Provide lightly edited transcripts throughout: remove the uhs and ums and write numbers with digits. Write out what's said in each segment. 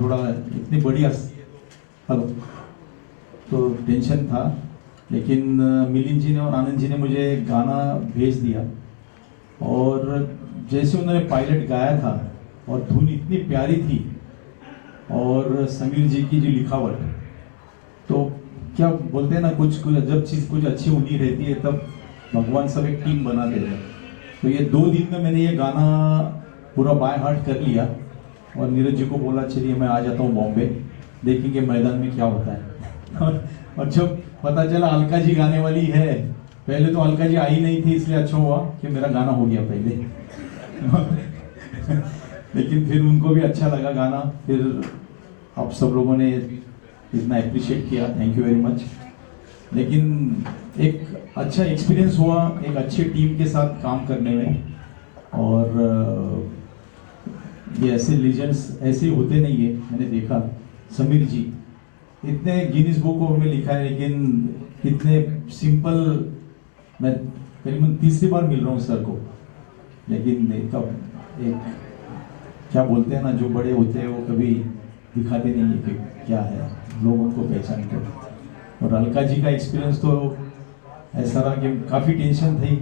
थोड़ा इतनी बड़ी हेलो तो टेंशन था, लेकिन मिलिंद जी ने और आनंद जी ने मुझे गाना भेज दिया और जैसे उन्होंने पायलट गाया था और धुन इतनी प्यारी थी और समीर जी की जो लिखावट, तो क्या बोलते हैं ना, कुछ कुछ जब चीज़ कुछ अच्छी होनी रहती है तब भगवान सब एक टीम बना देते हैं। तो ये 2 दिन में मैंने ये गाना पूरा बाय हार्ट कर लिया और नीरज जी को बोला चलिए मैं आ जाता हूँ बॉम्बे, देखेंगे मैदान में क्या होता है। और जब पता चला अलका जी गाने वाली है, पहले तो अलका जी आई नहीं थी इसलिए अच्छा हुआ कि मेरा गाना हो गया पहले। लेकिन फिर उनको भी अच्छा लगा गाना, फिर आप सब लोगों ने इतना अप्रिशिएट किया, थैंक यू वेरी मच। लेकिन एक अच्छा एक्सपीरियंस हुआ एक अच्छी टीम के साथ काम करने में, और ये ऐसे लीजेंड्स ऐसे होते नहीं है। मैंने देखा समीर जी इतने गिनीज बुक में लिखा है, लेकिन इतने सिंपल, मैं करीबन तीसरी बार मिल रहा हूँ सर को, लेकिन एक क्या बोलते हैं ना, जो बड़े होते हैं वो कभी दिखाते नहीं है कि क्या है, लोग उनको पहचानते हैं। और अलका जी का एक्सपीरियंस तो ऐसा रहा कि काफ़ी टेंशन थी,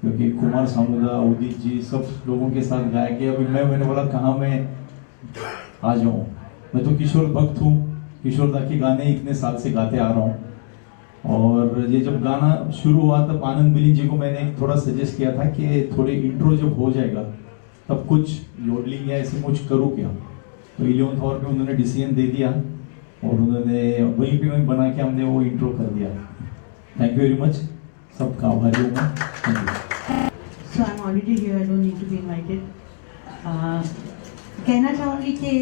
क्योंकि कुमार सामुदा, उदित जी सब लोगों के साथ गाया कि अभी मैंने बोला कहाँ मैं आ जाऊँ, मैं तो किशोर भक्त हूँ, किशोर दा के गाने इतने साल से गाते आ रहा हूँ। और ये जब गाना शुरू हुआ तब आनंद मिलिंद जी को मैंने थोड़ा सजेस्ट किया था कि थोड़े इंट्रो जब हो जाएगा तब कुछ योडलिंग या ऐसे कुछ करूँ क्या, तो 11th आवर पे उन्होंने डिसीजन दे दिया और उन्होंने वहीं पे वहीं बना के हमने वो इंट्रो कर दिया। थैंक यू वेरी मच, सबका आभारी हूँ मैं। Thank you. So I'm already here, I don't need to be invited. कहना चाहूँगी कि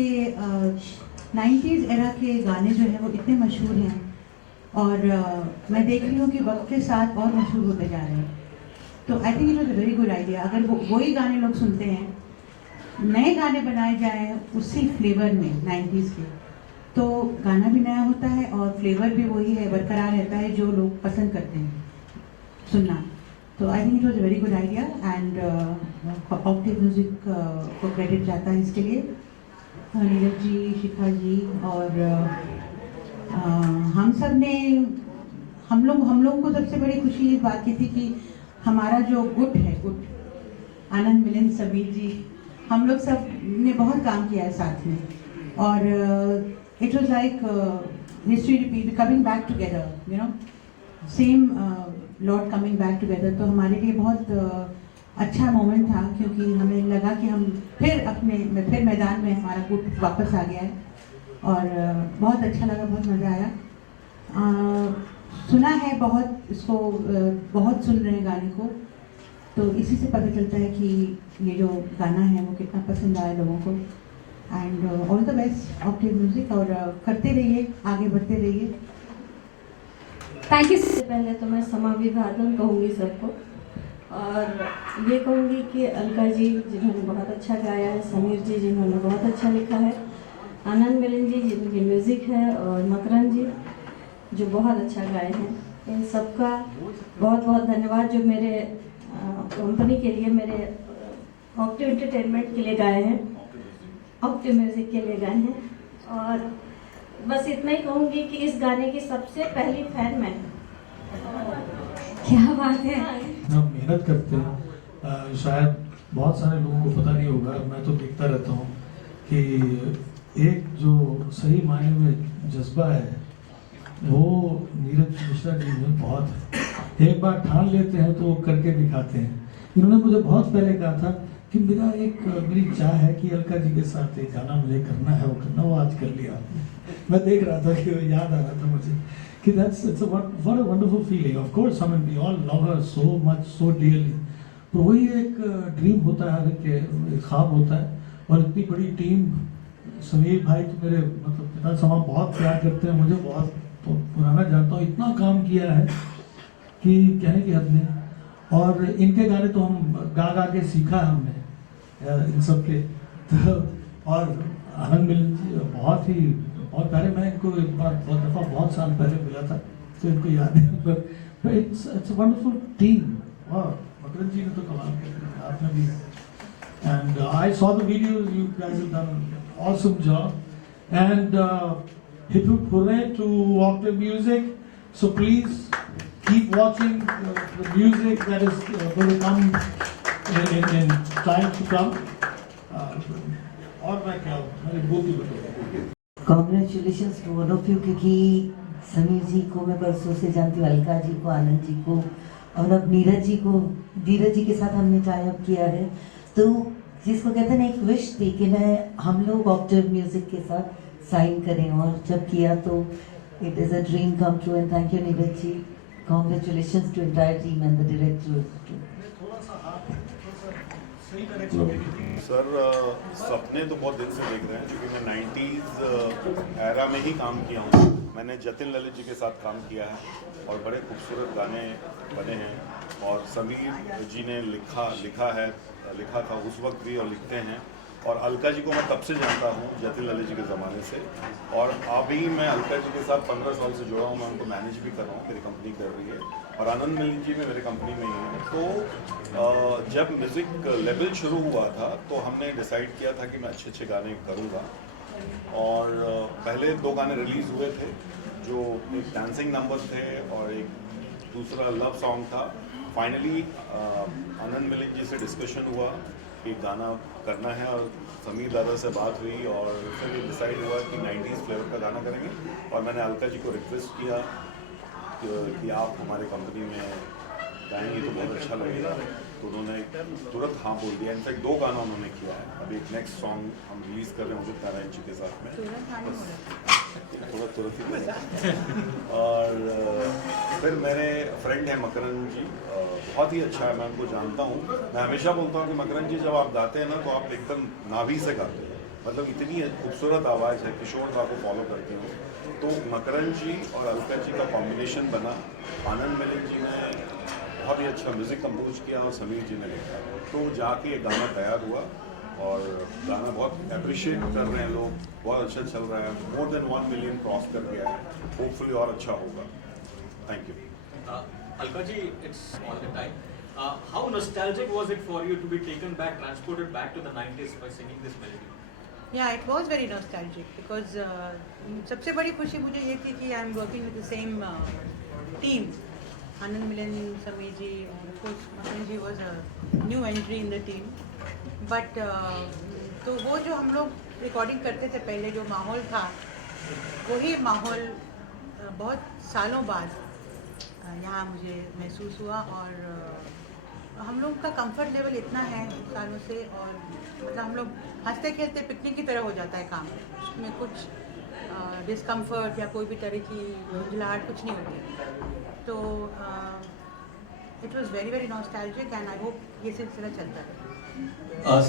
90s एरा के गाने जो हैं वो इतने मशहूर हैं और मैं देख रही हूँ कि वक्त के साथ और मशहूर होते जा रहे हैं। तो I think it was a very good idea, अगर वही गाने लोग सुनते हैं, नए गाने बनाए जाएँ उसी फ्लेवर में 90s के, तो गाना भी नया होता है और फ्लेवर भी वही है, बरकरार रहता है जो लोग पसंद करते हैं सुनना। तो I think it was a very good idea and Octave music को क्रेडिट जाता है इसके लिए, नीरज जी, शिखा जी और हम सब ने, हम लोग को सबसे बड़ी खुशी इस बात की थी कि हमारा जो गुट है, गुट आनंद मिलिंद समीर जी, हम लोग सब ने बहुत काम किया है साथ में, और it was like history repeat, coming back together, you know, same Lord coming back together. तो हमारे लिए बहुत अच्छा मोमेंट था, क्योंकि हमें लगा कि हम फिर मैदान में हमारा गुट वापस आ गया है और बहुत अच्छा लगा, बहुत मज़ा आया। सुना है बहुत इसको, बहुत सुन रहे हैं गाने को, तो इसी से पता चलता है कि ये जो गाना है वो कितना पसंद आया लोगों को। And all the best Octave music, और करते रहिए, आगे बढ़ते रहिए। Thank you. सबसे पहले तो मैं समाभिवादन कहूँगी सबको, और ये कहूँगी कि अलका जी जिन्होंने बहुत अच्छा गाया है, समीर जी जिन्होंने बहुत अच्छा लिखा है, आनंद मिलिंद जी जिनकी म्यूज़िक है, और मकरंद जी जो बहुत अच्छा गाए हैं, इन सबका बहुत बहुत धन्यवाद जो मेरे कंपनी के लिए, मेरे ऑक्टेव एंटरटेनमेंट के लिए गाए हैं, ऑक्टेव म्यूज़िक के लिए गाए हैं। और बस इतना ही कहूँगी कि इस गाने की सबसे पहली फैन मैं। क्या बात है। हम मेहनत करते हैं, शायद बहुत सारे लोगों को पता नहीं होगा, मैं तो देखता रहता हूँ कि एक जो सही मायने में जज्बा है वो नीरज मिश्रा जी में बहुत है। एक बार ठान लेते हैं तो वो करके दिखाते हैं। इन्होंने मुझे बहुत पहले कहा था कि मेरी चाह है कि अलका जी के साथ एक गाना मुझे करना है, वो आज कर लिया। मैं देख रहा था कि याद आ रहा था मुझे कि it's what a wonderful feeling. Of course, I mean we all love her so much, so dearly. तो वही एक ड्रीम होता है, एक ख्वाब होता है। और इतनी बड़ी टीम, समीर भाई तो मेरे मतलब पिता समा बहुत प्यार करते हैं, मुझे बहुत पुराना जानता हूँ, इतना काम किया है कि कहने की हद नहीं। और इनके गाने तो हम गा गा के सीखा है हमने इन सब के। तो और आनंद मिलिंद जी बहुत प्यारे, मैं इनको एक बार बहुत दफ़ा बहुत साल पहले मिला था तो इनको याद है, पर इट्स अ वंडरफुल टीम। और मकरंद जी ने तो कमाल किया, आपने भी। And I saw the videos, you guys have done awesome job. and hip hip hooray to Octave Music. So please keep watching the music that is going to come in time to come. और मैं क्या मेरे बोती बताऊँ. Congratulations to all of you, क्योंकि समीर जी को मैं परसों से जानती हूँ, अलका जी को, आनंद जी को, और अब नीरज जी को, धीरज जी के साथ हमने टाई अप किया है. तो जिसको कहते हैं ना, एक विश थी कि हम लोग ऑक्टेव म्यूजिक के साथ साइन करें, और जब किया तो it is a dream come true. And thank you Neeraj ji. Congratulations to entire team and the directors too. Sir सपने तो बहुत दिन से देख रहे हैं, क्योंकि मैं 90s एरा में ही काम किया हूँ. मैंने जतिन ललित जी के साथ काम किया है और बड़े खूबसूरत गाने बने हैं, और समीर जी ने लिखा था उस वक्त भी और लिखते हैं. और अलका जी को मैं तब से जानता हूँ, जतिन ललित जी के ज़माने से, और अभी मैं अलका जी के साथ 15 साल से जुड़ा हूँ. मैं उनको मैनेज भी कर रहा हूँ, मेरी कंपनी कर रही है, और आनंद मिलिंद जी में मेरी कंपनी में ही है. तो जब म्यूज़िक लेवल शुरू हुआ था तो हमने डिसाइड किया था कि मैं अच्छे गाने करूँगा. और पहले 2 गाने रिलीज़ हुए थे, जो एक डांसिंग नंबर थे और एक दूसरा लव सॉन्ग था. फाइनली आनंद मिलिंद जी से डिस्कशन हुआ कि गाना करना है, और समीर दादा से बात हुई, और फिर ये डिसाइड हुआ कि 90s फ्लेवर का गाना करेंगे. और मैंने अलका जी को रिक्वेस्ट किया कि आप हमारे कंपनी में गाएंगे तो बहुत अच्छा लगेगा. तो उन्होंने तुरंत हाँ बोल दिया. इनफैक्ट 2 गाना उन्होंने किया है. अभी एक नेक्स्ट सॉन्ग हम रिलीज़ कर रहे हैं उदित नारायण जी के साथ में, तुरंत ही. और फिर मेरे फ्रेंड हैं मकरन जी, बहुत ही अच्छा है, मैं उनको जानता हूँ. मैं हमेशा बोलता हूँ कि मकरन जी जब आप गाते हैं ना, तो आप एकदम नाभि से गाते हैं. मतलब इतनी खूबसूरत आवाज़ है. किशोर दा को फॉलो करती हूँ. तो मकरन जी और अलका जी का कॉम्बिनेशन बना. आनंद मिलिंद जी ने बहुत ही अच्छा म्यूज़िक कंपोज किया और समीर जी ने लिखा. तो जाके ये गाना तैयार हुआ, और गाना बहुत अप्रिशिएट कर रहे हैं लोग. बहुत अच्छा चल रहा है. मोर देन 1 मिलियन क्रॉस कर गया है. होपफुली और अच्छा होगा. Thank you. Alka ji, it's all the time. How nostalgic was it for you to be taken back, transported back to the 90s by singing this melody? Yeah, it was very nostalgic because सबसे बड़ी खुशी मुझे ये थी कि I am working with the same team. Anand Milind, Sameer ji, और of course Makarand ji was a new entry in the team. But तो वो जो हम लोग रिकॉर्डिंग करते थे पहले, जो माहौल था, वही माहौल बहुत सालों बाद यहाँ मुझे महसूस हुआ. और हम लोग का कंफर्ट लेवल इतना है सालों से, और मतलब हम लोग हंसते खेलते पिकनिक की तरह हो जाता है काम. उसमें कुछ डिस्कम्फर्ट या कोई भी तरह की झुंझलाहट कुछ नहीं होती. तो it was very very nostalgic, and I hope ये सिलसिला चलता है.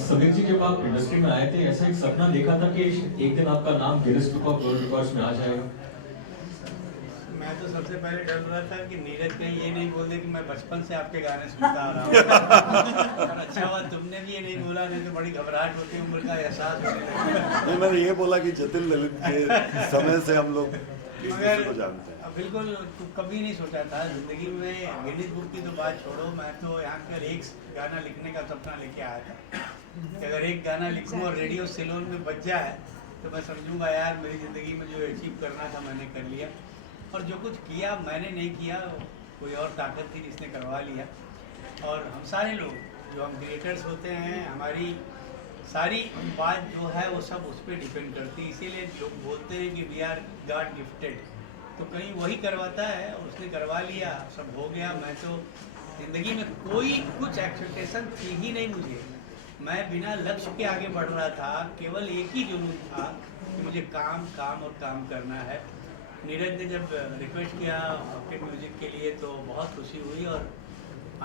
समीर जी, जब आप इंडस्ट्री में आए थे, ऐसा एक सपना देखा था कि एक दिन आपका नाम Guinness book of world records में आ जाएगा? मैं तो सबसे पहले डर रहा था कि नीरज कहीं ये नहीं बोल दे कि मैं बचपन से आपके गाने सुनता आ रहा हूँ. और अच्छा हुआ तुमने भी ये नहीं बोला, नहीं तो बड़ी घबराहट होती, उम्र का एहसास होने लगता. नहीं, मैंने ये बोला कि जतिन ललित के समय से हम लोग मगर को जानते हैं. बिल्कुल कभी नहीं सोचा था जिंदगी में. गिनीज बुक की तो बात छोड़ो, मैं तो यहाँ पर एक गाना लिखने का सपना लेके आया था कि अगर एक गाना लिखूँ और रेडियो सिलोन में बज जाए तो मैं समझूंगा यार मेरी ज़िंदगी में जो अचीव करना था मैंने कर लिया. और जो कुछ किया मैंने नहीं किया, कोई और ताकत थी जिसने करवा लिया. और हम सारे लोग जो हम क्रिएटर्स होते हैं, हमारी सारी बात जो है वो सब उस पर डिपेंड करती है. इसीलिए लोग बोलते हैं कि वी आर गॉड गिफ्टेड. तो कहीं वही करवाता है, और उसने करवा लिया, सब हो गया. मैं तो ज़िंदगी में कोई कुछ एक्सपेक्टेशन थी ही नहीं मुझे. मैं बिना लक्ष्य के आगे बढ़ रहा था. केवल एक ही जुनून था कि मुझे काम काम और काम करना है. नीरज ने जब रिक्वेस्ट किया आपके म्यूज़िक के लिए तो बहुत खुशी हुई. और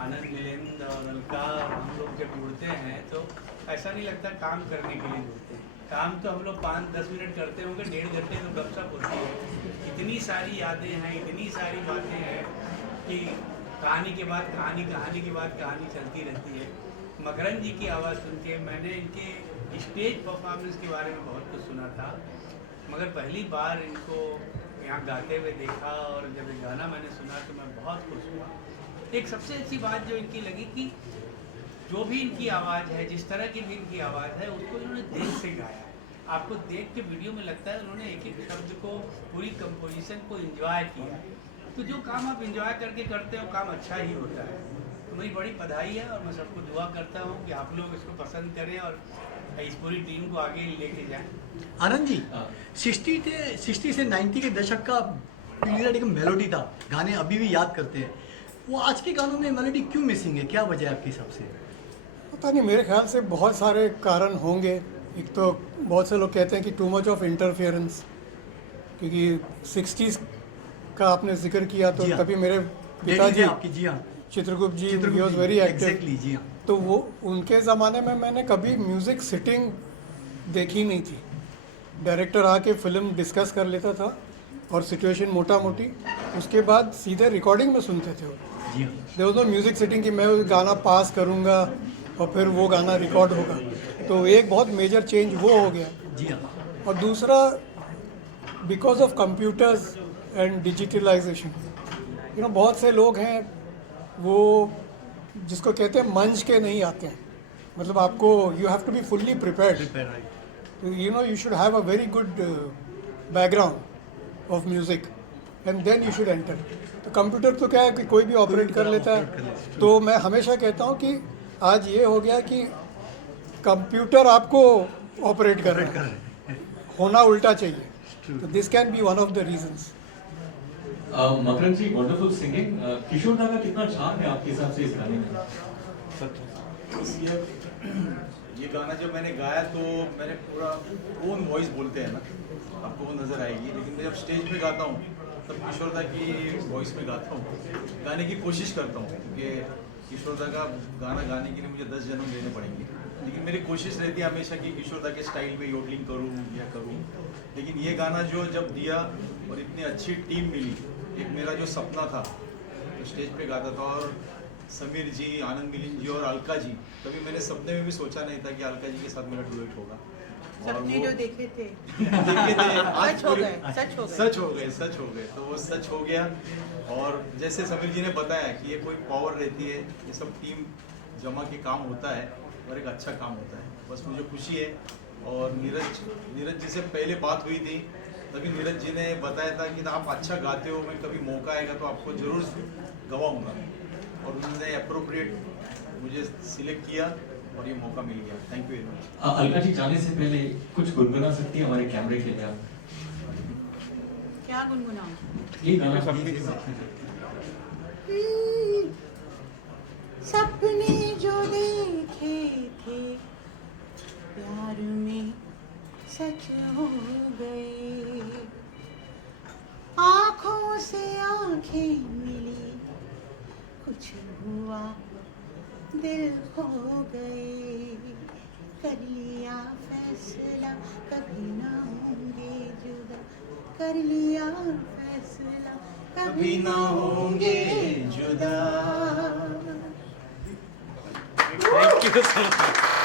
आनंद मिलिंद और अलका, हम लोग जब जुड़ते हैं तो ऐसा नहीं लगता काम करने के लिए जुड़ते हैं. काम तो हम लोग 5-10 मिनट करते होंगे, 1.5 घंटे तो गपशप होती है. इतनी सारी यादें हैं, इतनी सारी बातें हैं कि कहानी के बाद कहानी, कहानी के बाद कहानी चलती रहती है. मकरन जी की आवाज़ सुन के मैंने इनके स्टेज परफॉर्मेंस के बारे में बहुत कुछ सुना था, मगर पहली बार इनको यहाँ गाते हुए देखा. और जब ये गाना मैंने सुना तो मैं बहुत खुश हुआ. एक सबसे अच्छी बात जो इनकी लगी कि जो भी इनकी आवाज़ है, जिस तरह की भी इनकी आवाज़ है, उसको इन्होंने दिल से गाया. आपको देख के वीडियो में लगता है उन्होंने एक एक शब्द को, पूरी कंपोजिशन को एंजॉय किया। तो जो काम आप एंजॉय करके करते हो काम अच्छा ही होता है। तो मेरी बड़ी बधाई है और मैं सबको दुआ करता हूँ कि आप लोग इसको पसंद करें और इस पूरी टीम को आगे लेके जाएं। आनंद जी, 60 से 90 के दशक का पीरियड एक मेलोडी था, गाने अभी भी याद करते हैं। वो आज के गानों में मेलोडी क्यों मिसिंग है, क्या वजह है आपके हिसाब से? पता नहीं, मेरे ख्याल से बहुत सारे कारण होंगे। एक तो बहुत से लोग कहते हैं कि टू मच ऑफ इंटरफेरेंस, क्योंकि 60s का आपने जिक्र किया तो जी हाँ। तभी मेरे डेडी थे पिताजी आपके, जी हाँ, चित्रगुप्त जी वॉज वेरी एक्टिव। एग्जैक्टली, जी हाँ। तो वो उनके ज़माने में मैंने कभी म्यूज़िक सिटिंग देखी नहीं थी। डायरेक्टर आके फिल्म डिस्कस कर लेता था और सिचुएशन मोटा मोटी, उसके बाद सीधे रिकॉर्डिंग में सुनते थे वो। जी हाँ, there was no music sitting कि मैं गाना पास करूँगा और फिर वो गाना रिकॉर्ड होगा। तो एक बहुत मेजर चेंज वो हो गया। जी हाँ, और दूसरा, because of computers and digitalization, बहुत से लोग हैं वो जिसको कहते हैं मंच के नहीं आते हैं। मतलब आपको you have to be fully prepared. You should have a very good background of music and then you should enter. तो कंप्यूटर तो क्या है कि कोई भी ऑपरेट कर लेता है। तो मैं हमेशा कहता हूँ कि आज ये हो गया कि कंप्यूटर आपको ऑपरेट कर रहा है, होना उल्टा चाहिए। तो this can be one of the reasons. Makarand ji, wonderful singing. Kishore da का कितना चार्म है आपके हिसाब से इस गाने में? ये गाना जब मैंने गाया तो मैंने पूरा ओन वॉइस बोलते हैं ना, आपको वो नज़र आएगी। लेकिन मैं जब स्टेज पे गाता हूँ तब किशोर दा की वॉइस में गाता हूँ, गाने की कोशिश करता हूँ। क्योंकि किशोर दा का गाना गाने के लिए मुझे 10 जन्म लेने पड़ेंगे, लेकिन मेरी कोशिश रहती है हमेशा कि किशोर दा के स्टाइल में योडलिंग करूँ या करूँ। लेकिन ये गाना जो जब दिया और इतनी अच्छी टीम मिली, एक मेरा जो सपना था तो स्टेज पे गाता था, और समीर जी, आनंद मिलिंद जी और अलका जी, कभी मैंने सपने में भी सोचा नहीं था कि अलका जी के साथ मेरा डुएट होगा। सपने जो देखे थे आज सच हो गए, सच हो गए। सच हो गए। तो वो सच हो गया। और जैसे समीर जी ने बताया कि ये कोई पावर रहती है, ये सब टीम जमा के काम होता है और एक अच्छा काम होता है। बस मुझे खुशी है। और नीरज जी से पहले बात हुई थी, तभी नीरज जी ने बताया था कि आप अच्छा गाते हो, मैं कभी मौका आएगा तो आपको ज़रूर गवाऊँगा। और उन्होंने अप्रोप्रिएट मुझे सिलेक्ट किया और ये मौका मिल गया। Thank you very much. Alka ji, जाने से पहले कुछ गुनगुना सकती है हमारे कैमरे के लिए आप? क्या गुनगुनाऊं? ये गाना सपने जो देखे थे प्यार में सच हो गए, आँखों से आँखें मिली, कुछ हुआ दिल खो गए, कर लिया फैसला कभी ना होंगे जुदा, कर लिया फैसला कभी ना होंगे जुदा। Thank you so much.